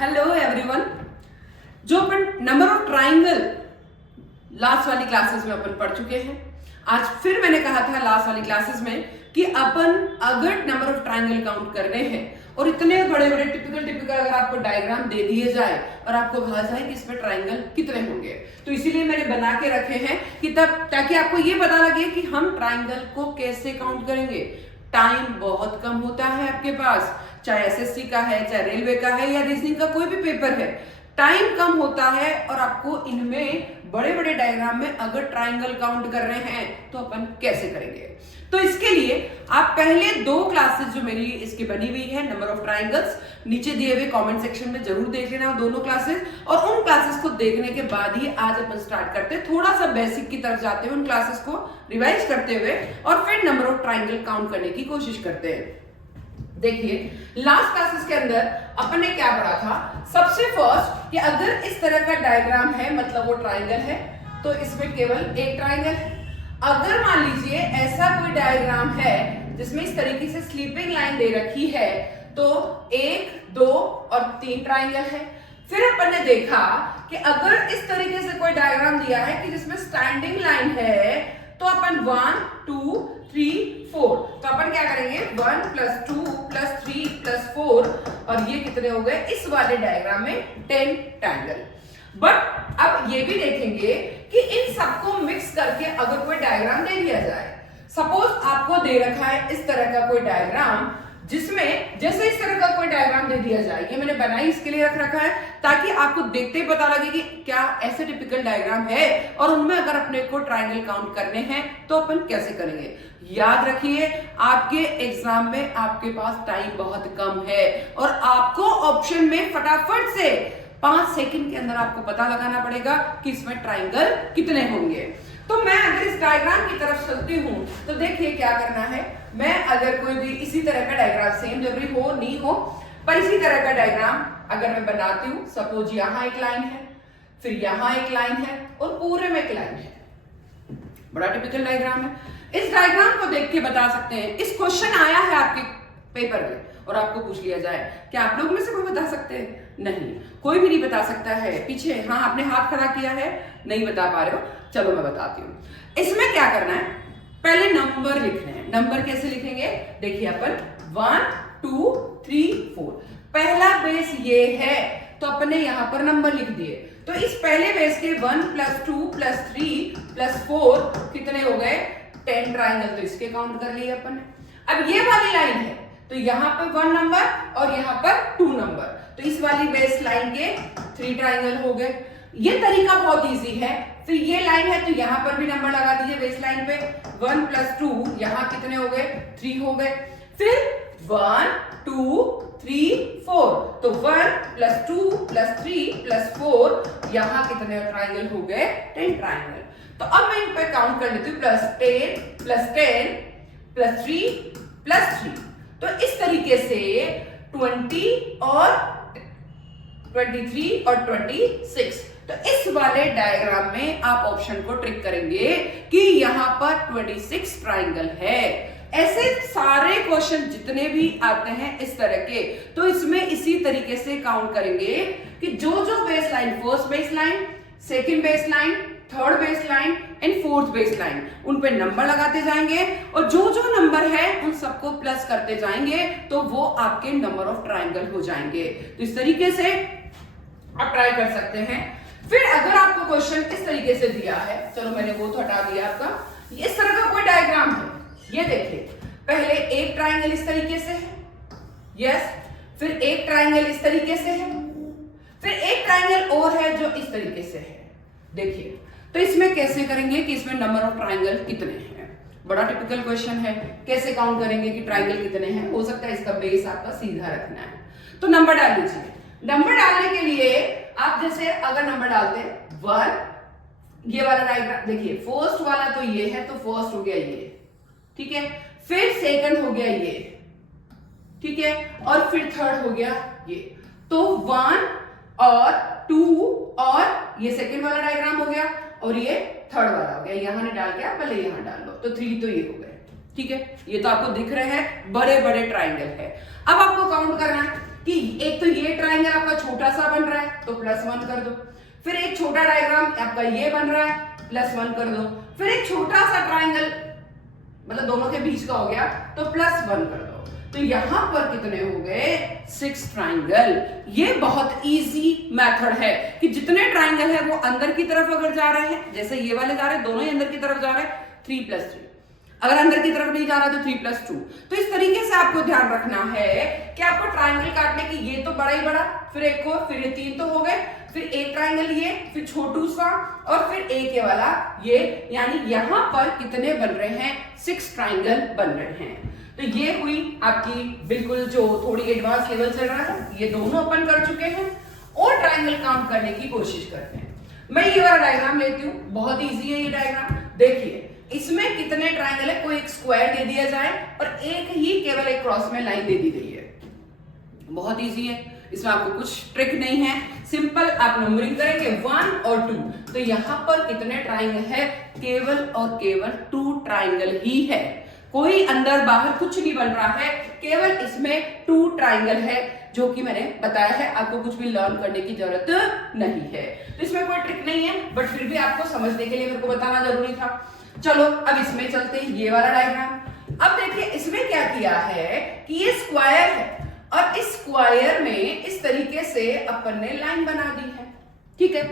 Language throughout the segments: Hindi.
Hello everyone. जो अपन नंबर ऑफ ट्राइंगल लास्ट वाली क्लासेस में अपन पढ़ चुके हैं, आज फिर मैंने कहा था लास्ट वाली क्लासेस में कि अपन अगर नंबर ऑफ ट्राइंगल काउंट कर रहे हैं और इतने बड़े बड़े टिपिकल अगर आपको डायग्राम दे दिए जाए और आपको कहा जाए कि इसमें ट्राइंगल कितने होंगे, तो इसीलिए मैंने बना के रखे हैं कि तब ताकि आपको ये पता लगे कि हम ट्राइंगल को कैसे काउंट करेंगे। टाइम बहुत कम होता है आपके पास, चाहे एसएससी का है, चाहे रेलवे का है या रीजनिंग का कोई भी पेपर है, टाइम कम होता है और आपको इनमें बड़े बड़े डायग्राम में अगर ट्राइंगल काउंट कर रहे हैं तो अपन कैसे करेंगे। तो इसके लिए आप पहले दो क्लासेस जो मेरी इसकी बनी हुई है नंबर ऑफ ट्राइंगल्स, नीचे दिए हुए कमेंट सेक्शन में जरूर देख लेना दोनों क्लासेस, और उन क्लासेस को देखने के बाद ही आज अपन स्टार्ट करते हैं, थोड़ा सा बेसिक की तरफ जाते हुए उन क्लासेस को रिवाइज करते हुए और फिर नंबर ऑफ ट्राइंगल काउंट करने की कोशिश करते हैं। देखिए लास्ट क्लासेस के अंदर अपन ने क्या पढ़ा था, सबसे फर्स्ट कि अगर इस तरह का डायग्राम है मतलब वो ट्राइंगल है, तो इसमें केवल एक ट्राइंगल है। अगर मान लीजिए ऐसा कोई डायग्राम है जिसमें इस तरीके से स्लीपिंग लाइन दे रखी है तो 1, 2 और 3 ट्राइंगल है। फिर अपन ने देखा कि अगर इस तरीके से कोई डायग्राम दिया है कि जिसमें स्टैंडिंग लाइन है तो अपन 1, 2, 3, 4, तो अपन क्या करेंगे 1 + 2 + 3 + 4 और ये कितने हो गए इस वाले डायग्राम में 10 ट्रायंगल। बट अब ये भी देखेंगे कि इन सबको मिक्स करके अगर कोई डायग्राम दे दिया जाए, सपोज आपको दे रखा है इस तरह का कोई डायग्राम जिसमें जैसे इस तरह का कोई डायग्राम दे दिया जाए, ये मैंने बनाई इसके लिए रख रखा है ताकि आपको देखते ही पता लगे कि क्या ऐसे टिपिकल डायग्राम है और उनमें अगर अपने को ट्रायंगल काउंट करने हैं तो अपन कैसे करेंगे। याद रखिए आपके एग्जाम में आपके पास टाइम बहुत कम है और आपको ऑप्शन में फटाफट से 5 सेकंड के अंदर आपको पता लगाना पड़ेगा कि इसमें ट्रायंगल कितने होंगे। तो मैं अगर इस डायग्राम की तरफ चलती हूं तो देखिए क्या करना है, मैं अगर कोई भी इसी तरह का डायग्राम, सेम जरूरी हो नहीं हो पर इसी तरह का डायग्राम अगर मैं बनाती हूं, सपोज यहां एक लाइन है, फिर यहां एक लाइन है और पूरे में एक लाइन है, बड़ा टिपिकल डायग्राम है। इस डायग्राम को देख के बता सकते हैं, इस क्वेश्चन आया है आपके पेपर में और आपको पूछ लिया जाए क्या आप लोग में से कोई बता सकते हैं? नहीं, कोई भी नहीं बता सकता है। पीछे हाँ आपने हाथ खड़ा किया है, नहीं बता पा रहे हो, चलो मैं बताती हूँ। इसमें क्या करना है, पहले नंबर लिखने हैं। नंबर कैसे लिखेंगे, देखिए अपन 1, 2, 3, 4, पहला बेस ये है तो अपने यहां पर नंबर लिख दिए। तो इस पहले बेस के 1 + 2 + 3 + 4 कितने हो गए 10 ट्राइंगल, तो इसके काउंट कर लिए अपन। अब ये वाली लाइन है तो यहां पर 1 नंबर और यहां पर 2 नंबर, तो इस वाली बेस लाइन के 3 ट्राइंगल हो गए। ये तरीका बहुत इजी है। फिर ये लाइन है तो यहां पर भी नंबर लगा दीजिए बेस लाइन पे, 1 + 2 यहां कितने हो गए 3 हो गए। फिर 1, 2, 3, 4, तो 1 + 2 + 3 + 4 यहां कितने ट्राइंगल हो गए 10 ट्राइंगल। तो अब मैं इन पे काउंट कर लेती हूँ, +10 +10 +3 +3, तो इस तरीके से 20 और 23 और 26। तो इस वाले डायग्राम में आप ऑप्शन को ट्रिक करेंगे कि यहां पर 26 ट्राइंगल है। ऐसे सारे क्वेश्चन जितने भी आते हैं इस तरह के, तो इसमें इसी तरीके से काउंट करेंगे कि जो जो base line, first base line, second base line, third base line and fourth base line, उन पे नंबर लगाते जाएंगे और जो जो नंबर है उन सबको प्लस करते जाएंगे तो वो आपके नंबर ऑफ ट्राइंगल हो जाएंगे। तो इस तरीके से आप ट्राई कर सकते हैं। फिर अगर आपको क्वेश्चन इस तरीके से दिया है, चलो मैंने वो तो हटा दिया आपका, इस तरह का कोई डायग्राम है, ये देखिए पहले एक ट्राइंगल इस तरीके से है, यस, फिर एक ट्राइंगल इस तरीके से है, फिर एक ट्राइंगल और है जो इस तरीके से है। देखिए तो इसमें कैसे करेंगे कि इसमें नंबर ऑफ ट्राइंगल कितने हैं, बड़ा टिपिकल क्वेश्चन है, कैसे काउंट करेंगे कि ट्राइंगल कितने हैं। हो सकता है इसका बेस आपका सीधा रखना है, तो नंबर डाल दीजिए। नंबर डालने के लिए आप जैसे अगर नंबर डालते हैं 1, ये वाला डायग्राम देखिए, फर्स्ट वाला तो ये है तो फर्स्ट हो गया ये, ठीक है, फिर सेकंड हो गया ये, ठीक है, और फिर थर्ड हो गया ये, तो 1 और 2 और ये सेकंड वाला डायग्राम हो गया और ये थर्ड वाला हो गया। यहां ने डाल के आप पहले यहां डाल लो, तो 3 तो ये हो गए, ठीक है। ये तो आपको दिख रहे हैं बड़े बड़े ट्राइंगल है। अब आपको काउंट करना है कि एक तो ये ट्राइंगल आपका छोटा सा बन रहा है तो +1 कर दो, फिर एक छोटा डायग्राम आपका ये बन रहा है +1 कर दो, फिर एक छोटा सा ट्राइंगल मतलब दोनों के बीच का हो गया तो +1 कर दो। तो यहां पर कितने हो गए 6 ट्राइंगल। ये बहुत इजी मेथड है कि जितने ट्राइंगल है वो अंदर की तरफ अगर जा रहे हैं, जैसे ये वाले जा रहे हैं दोनों ही अंदर की तरफ जा रहे हैं 3 + 3, अगर अंदर की तरफ नहीं जा रहा तो 3 + 2। तो इस तरीके से आपको ध्यान रखना है कि आपको ट्राइंगल काटने की ये तो बड़ा ही बड़ा, फिर एक और, फिर ये 3 तो हो गए, फिर एक ट्राइंगल ये, फिर छोटू सा और फिर एक ये वाला ये, यानी यहां पर कितने बन रहे हैं 6 ट्राइंगल बन रहे हैं। तो ये हुई आपकी बिल्कुल जो थोड़ी एडवांस लेवल चल रहा है, ये दोनों अपन कर चुके हैं और ट्राइंगल काउंट करने की कोशिश करते हैं। मैं ये वाला डायग्राम लेती हूँ, बहुत इजी है ये डायग्राम। देखिए इसमें कितने ट्राइंगल है, कोई एक स्क्वायर दे दिया जाए और एक ही केवल एक क्रॉस में लाइन दे दी गई है। बहुत इजी है, इसमें आपको कुछ ट्रिक नहीं है, सिंपल आप नंबरिंग करेंगे 1 और 2। तो यहां पर कितने ट्राइंगल है, केवल और केवल 2 ट्राइंगल ही है, कोई अंदर बाहर कुछ नहीं बन रहा है, केवल इसमें 2 ट्राइंगल है जो कि मैंने बताया है, आपको कुछ भी लर्न करने की जरूरत नहीं है। तो इसमें कोई ट्रिक नहीं है, बट फिर भी आपको समझने के लिए मेरे को बताना जरूरी था। चलो अब इसमें चलते हैं, ये वाला डायग्राम। अब देखिए इसमें क्या किया है कि ये स्क्वायर है और इस स्क्वायर में इस तरीके से अपन ने लाइन बना दी है, ठीक है।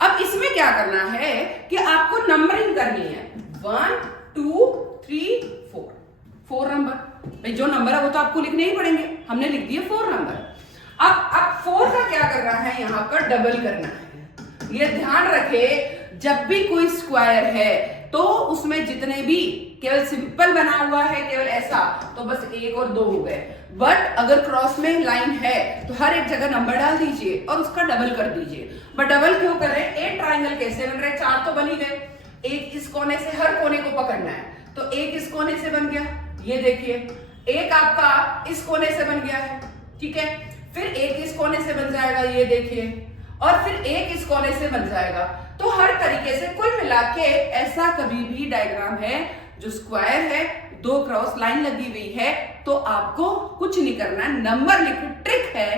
अब इसमें क्या करना है कि आपको नंबरिंग करनी है 1 2 3 4, 4 नंबर। जो नंबर है वो तो आपको लिखने ही पड़ेंगे, हमने लिख दिए 4 नंबर। अब 4 का क्या करना है, यहां पर डबल करना है। ये ध्यान रखे जब भी कोई स्क्वायर है तो उसमें जितने भी केवल सिंपल बना हुआ है, केवल ऐसा, तो बस 1 और 2 हो गए। बट अगर क्रॉस में लाइन है तो हर एक जगह नंबर डाल दीजिए और उसका डबल कर दीजिए। बट डबल क्यों कर रहे हैं, एक ट्राइंगल कैसे बन रहे हैं, 4 तो बन ही गए, एक इस कोने से हर कोने को पकड़ना है, तो एक इस कोने से बन गया, ये देखिए, एक आपका इस कोने से बन गया है, ठीक है, फिर एक इस कोने से बन जाएगा, ये देखिए, और फिर एक इस कोने से बन जाएगा। तो हर तरीके से कुल मिला के ऐसा कभी भी डायग्राम है जो स्क्वायर है, 2 क्रॉस लाइन लगी हुई है, तो आपको कुछ नहीं करना, नंबर लिखो, ट्रिक है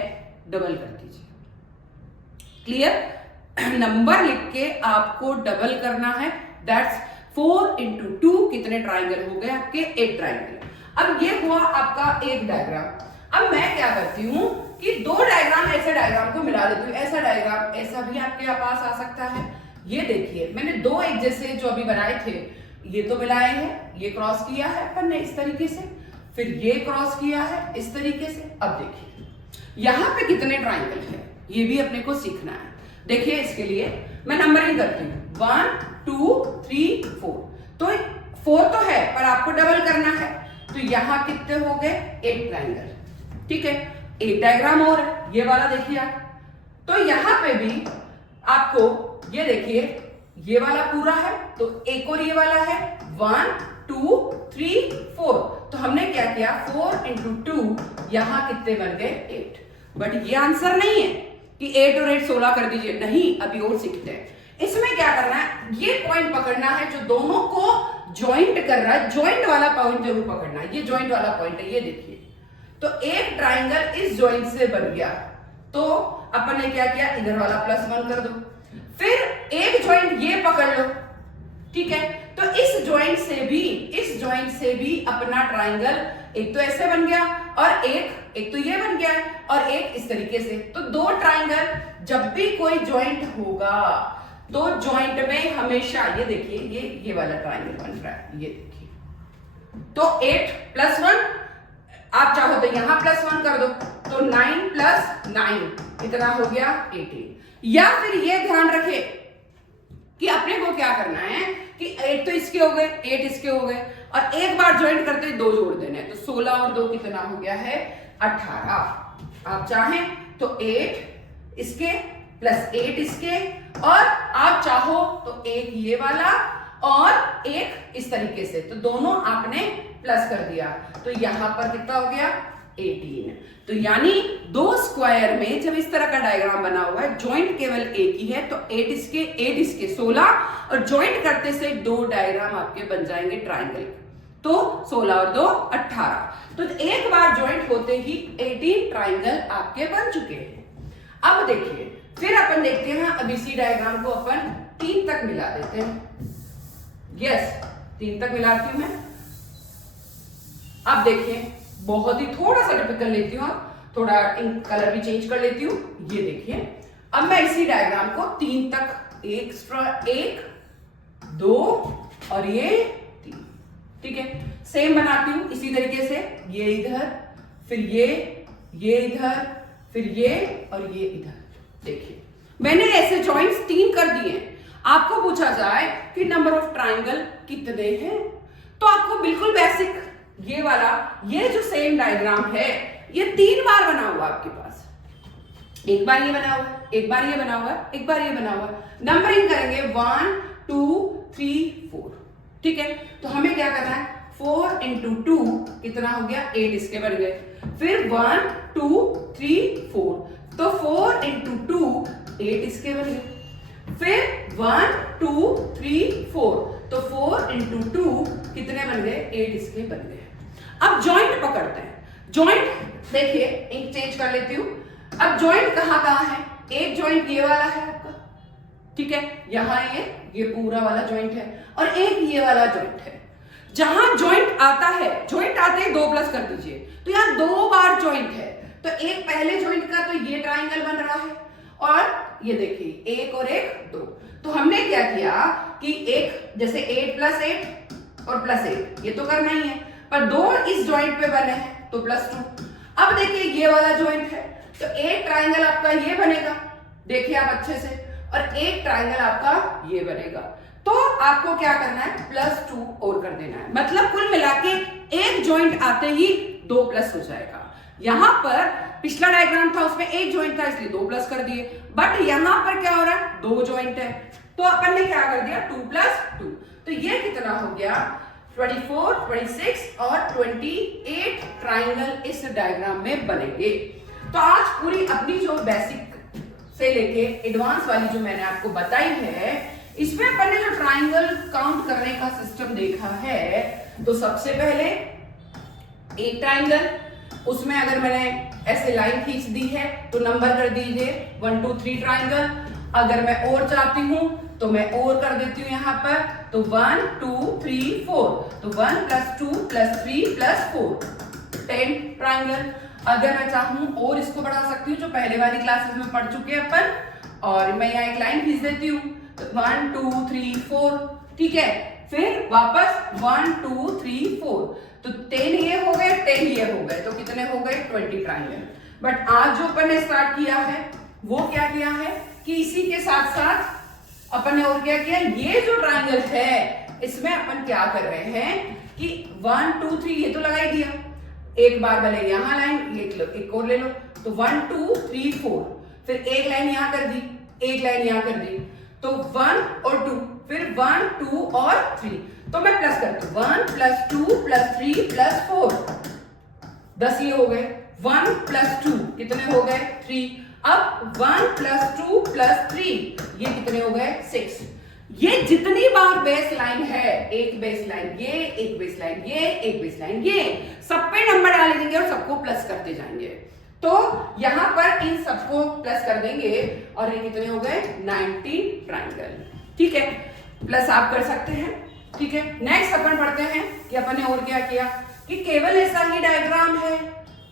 डबल कर दीजिए। क्लियर, नंबर लिख के आपको डबल करना है। दैट्स 4 × 2 कितने ट्राइंगल हो गए आपके, 8 ट्राइंगल। अब ये हुआ आपका एक डायग्राम। अब मैं क्या करती हूं कि 2 डायग्राम ऐसे डायग्राम को मिला देती हूँ, ऐसा डायग्राम ऐसा भी आपके पास आ सकता है। ये देखिए मैंने 2 एक जैसे जो अभी बनाए थे, ये तो मिलाए हैं, ये क्रॉस किया है अपन ने इस तरीके से, फिर ये क्रॉस किया है इस तरीके से। अब देखिए यहां पे कितने ट्राइंगल है, ये भी अपने को सीखना है। देखिए इसके लिए मैं नंबरिंग करती हूँ 1 2 3 4। तो 4 तो है पर आपको डबल करना है, तो यहां कितने हो गए 8 ट्राइंगल, ठीक है। एक डायग्राम और ये वाला देखिए आप, तो यहां पे भी आपको ये देखिए ये वाला पूरा है, तो एक और ये वाला है 1 2 3 4। तो हमने क्या किया 4 × 2, यहां कितने बन गए 8। बट ये आंसर नहीं है कि 8 और 8 16 कर दीजिए, नहीं, अभी और सीखते हैं। इसमें क्या करना है, ये पॉइंट पकड़ना है जो दोनों को ज्वाइंट कर रहा है, ज्वाइंट वाला पॉइंट जरूर पकड़ना है, ये ज्वाइंट वाला पॉइंट है, ये देखिए। तो एक ट्राइंगल इस ज्वाइंट से बन गया, तो अपन ने क्या किया, इधर वाला +1 कर दो, फिर एक ज्वाइंट ये पकड़ लो, ठीक है। तो इस ज्वाइंट से भी अपना ट्राइंगल एक तो ऐसे बन गया और एक तो ये बन गया और एक इस तरीके से। तो 2 ट्राइंगल जब भी कोई ज्वाइंट होगा तो ज्वाइंट में हमेशा ये देखिए ये वाला ट्राइंगल बन रहा है, ये देखिए। तो 8 + 1, आप चाहो तो यहां +1 कर दो, तो 9 + 9 कितना हो गया 18। या फिर ये ध्यान रखे कि अपने को क्या करना है कि 8 तो इसके हो गए, 8 इसके हो गए, और एक बार ज्वाइंट करते 2 जोड़ देने, तो 16 और 2 कितना हो गया है 18। आप चाहें तो 8 इसके +8 इसके, और आप चाहो तो एक ये वाला और एक इस तरीके से, तो दोनों आपने प्लस कर दिया, तो यहां पर कितना हो गया 18। तो यानी 2 स्क्वायर में जब इस तरह का डायग्राम बना हुआ है, ज्वाइंट केवल एक ही है, तो 8 इसके 16, और ज्वाइंट करते से 2 डायग्राम आपके बन जाएंगे ट्राइंगल। तो 16 और 2 18। तो एक बार ज्वाइंट होते ही 18 ट्राइंगल आपके बन चुके हैं। अब देखिए, फिर अपन देखते हैं, अब इसी डायग्राम को अपन 3 तक मिला देते हैं। यस, 3 तक मिलाती हूं मैं। अब देखिए, बहुत ही थोड़ा सा टिपिकल लेती हूं, थोड़ा इंक कलर भी चेंज कर लेती हूं। ये देखिए, अब मैं इसी डायग्राम को 3 तक एक्स्ट्रा 1 2 और ये 3, ठीक है, सेम बनाती हूं इसी तरीके से। ये इधर, फिर ये इधर, फिर ये और ये इधर। देखिए, मैंने ऐसे जॉइंट्स 3 कर दिए। आपको पूछा जाए कि नंबर ऑफ ट्राइंगल कितने हैं, तो आपको बिल्कुल बेसिक ये वाला, ये जो सेम डायग्राम है, ये 3 बार बना हुआ आपके पास। एक बार ये बना हुआ, एक बार ये बना हुआ, एक बार ये बना हुआ। नंबरिंग करेंगे 1 2 3 4, ठीक है। तो हमें क्या करना है, 4 into 2 कितना हो गया, 8 इसके बन गए। फिर 1 2 3 4, तो 4 into 2 8 इसके बन गए। फिर 1 2 3 4, तो 4 into 2 कितने बन गए, 8 इसके बन गए। अब जॉइंट पकड़ते हैं। जॉइंट देखिए, इंक चेंज कर लेती हूं। अब जॉइंट कहां है, एक जॉइंट ये वाला है आपका, ठीक है, यहां ये पूरा वाला जॉइंट है, और एक ये वाला जॉइंट है। जहां जॉइंट आता है, जॉइंट आते ही 2 प्लस कर दीजिए, तो यहां 2 बार जॉइंट है। तो एक पहले जॉइंट का तो ये ट्राइंगल बन रहा है, और ये देखिए 1 और 1 2। तो हमने क्या किया कि एक जैसे 8 + 8 और +8, ये तो करना ही है, पर 2 इस जॉइंट पे बने हैं तो +2। अब देखिए, ये वाला जॉइंट है, तो एक ट्राइंगल आपका ये बनेगा, देखिए आप अच्छे से, और एक ट्राइंगल आपका ये बनेगा। तो आपको क्या करना है, +2 और कर देना है। मतलब कुल मिला के एक जॉइंट आते ही 2 प्लस हो जाएगा। यहां पर पिछला डायग्राम था, उसमें एक जॉइंट था, इसलिए 2 प्लस कर दिए, बट यहां पर क्या हो रहा है, 2 जॉइंट है, तो अपन ने क्या कर दिया, 2 + 2। तो ये कितना हो गया, 24 26 और 28 ट्राइंगल इस डायग्राम में बनेंगे। तो आज पूरी अपनी जो बेसिक से लेके एडवांस वाली जो मैंने आपको बताई है, इसमें अपन ने जो ट्राइंगल काउंट करने का सिस्टम देखा है, तो सबसे पहले एक ट्राइंगल, उसमें अगर मैंने ऐसे लाइन खींच दी है तो नंबर कर दीजिए 1 2 3 ट्राइंगल। अगर मैं और चाहती हूं तो मैं और कर देती हूं यहां पर, तो 1 2 3 4, तो 1 + 2 + 3 + 4 10 ट्राइंगल। अगर मैं चाहूं और इसको बढ़ा सकती हूँ, जो पहले वाली क्लासेस में पढ़ चुके हैं अपन, और मैं यहाँ एक लाइन खींच देती हूँ, तो 1 2 3 4, ठीक है। फिर वापस 1 2 3 4, तो 10 ये हो गए, 10 ये हो गए, तो कितने हो गए, 20 ट्राइंगल। बट आज जो अपन ने स्टार्ट किया है, वो क्या किया है कि इसी के साथ साथ अपन ने और क्या किया, ये जो ट्राइंगल है इसमें अपन क्या कर रहे हैं कि 1 2 3 ये तो लगा ही दिया, एक बार भले यहां लाइन एक और ले लो, तो 1 2 3 4, फिर एक लाइन यहां कर दी, एक लाइन यहां कर दी, तो 1 और 2, फिर 1 2 और 3, तो मैं प्लस करती हूं, 1 + 2 + 3 + 4, 10 ये हो गए। 1 + 2 कितने हो गए, 3। अब 1 + 2 + 3, ये कितने हो गए, 6। ये जितनी बार बेस लाइन है, एक बेस लाइन ये, एक बेस लाइन ये, एक बेस लाइन ये, सब पे नंबर डाल देंगे और सबको प्लस करते जाएंगे। तो यहां पर इन सबको प्लस कर देंगे, और ये कितने हो गए, 19 ट्राइंगल, ठीक है। प्लस आप कर सकते हैं, ठीक है। नेक्स्ट अपन पढ़ते हैं कि अपन ने और क्या किया, कि केवल ऐसा ही डायग्राम है,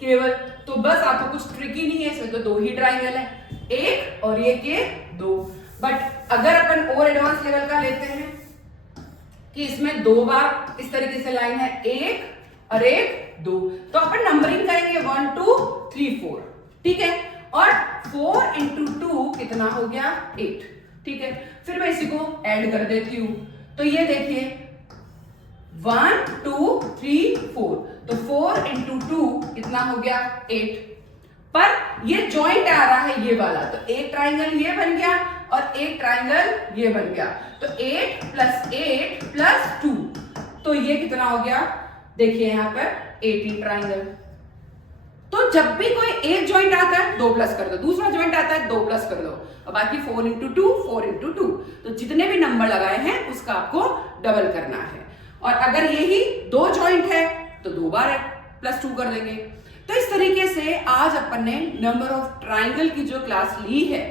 केवल, तो बस आपको कुछ ट्रिकी नहीं है, इसमें तो 2 ही ट्राइंगल है, एक और ये के 2। बट अगर अपन और एडवांस लेवल का लेते हैं कि इसमें 2 बार इस तरीके से लाइन है, 1 और 1 2, तो अपन नंबरिंग करेंगे 1 2 3 4, ठीक है। और 4 into 2 कितना हो गया, 8, ठीक है। फिर मैं इसी को ऐड कर देती हूं, तो ये देखिए 1 2 3 4, तो 4 into 2 कितना हो गया, 8। पर ये जॉइंट आ रहा है ये वाला, तो एक ट्राइंगल ये बन गया और एक ट्राइंगल ये बन गया, तो 8 + 8 + 2, तो ये कितना हो गया, देखिए यहां पर 18 ट्राइंगल। तो जब भी कोई एक जॉइंट आता है 2 प्लस कर दो, दूसरा जॉइंट आता है 2 प्लस कर दो, और बाकी 4 into 2 4 into 2, तो जितने भी नंबर लगाए हैं उसका आपको डबल करना है। और अगर यही 2 जॉइंट है तो 2 बार है, +2 कर देंगे। तो इस तरीके से आज अपन ने नंबर ऑफ ट्राइंगल की जो क्लास ली है,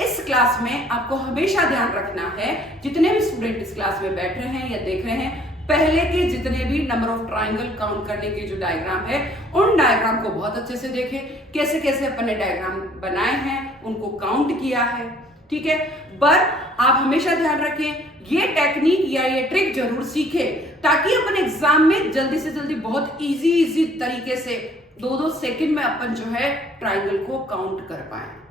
इस क्लास में आपको हमेशा ध्यान रखना है, जितने भी स्टूडेंट इस क्लास में बैठ रहे हैं या देख रहे हैं, पहले के जितने भी नंबर ऑफ ट्राइंगल काउंट करने के जो डायग्राम है, उन डायग्राम को बहुत अच्छे से देखें, कैसे कैसे अपन ने डायग्राम बनाए हैं, उनको काउंट किया है, ठीक है। पर आप हमेशा ध्यान रखें, ये टेक्निक या ये ट्रिक जरूर सीखें, ताकि अपन एग्जाम में जल्दी से जल्दी बहुत इजी तरीके से 2-2 सेकंड में अपन जो है ट्राइंगल को काउंट कर पाए।